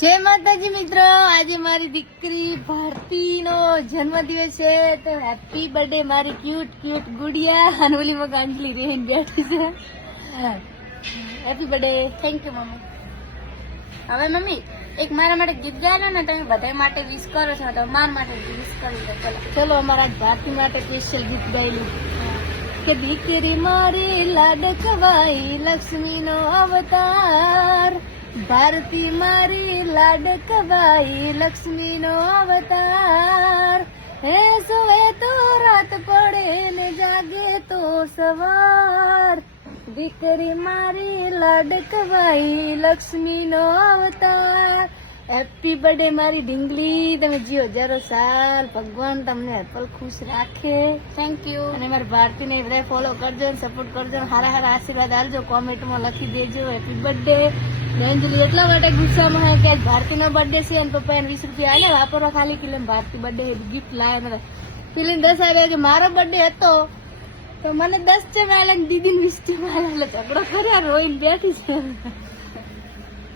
જય માતાજી મિત્રો, આજે મારી દીકરી ભારતીનો જન્મદિવસ છે તો હેપી બર્થડે મારી ક્યુટ ક્યુટ ગુડિયા. અને ઓલી મગ અંજલી રહીને બેઠી છે. Happy birthday. Thank you mummy. હવે મમ્મી એક મારા માટે ગીત ગાયો ને, તમે બધા માટે વિશ કરો છો તો મારા માટે વિશ કરી દો. ચલો અમારા ભારતી માટે સ્પેશિયલ ગીત ગાયેલું કે દીકરી મારી લાડકવાઈ લક્ષ્મીનો અવતાર, ભારતી મારી લાડકવાઈ લક્ષ્મીનો અવતાર, હે સુવે તો રાત પડે ને જાગે તો સવાર, દીકરી મારી લાડકવાઈ લક્ષ્મીનો અવતાર. હેપી બર્થડે મારી ઢીંગલી, તમે જીઓ 0 સાલ, ભગવાન તમને હરપલ ખુશ રાખે. Thank you. અને મારી ભારતીને બધા ફોલો કરજો, સપોર્ટ કરજો, સારા સારા આશીર્વાદ આપજો, કોમેન્ટમાં લખી દેજો હેપી બર્થડે. અંજલી એટલા માટે ગુસ્સામાં હે કે આજ ભારતીનો બર્થડે છે અને પપ્પાએ 20 રૂપિયા આલે વાપરો ખાલી કિલો ભારતી બર્થડે ગિફ્ટ લાવ્યા નથી. પેલી 10 આવ્યા કે મારો બર્થડે હતો તો મને 10 ચમ આલે ને દીદીને 20 ચમ આલે, એટલે ઝઘડો કર્યા રોઈને બેઠી છે.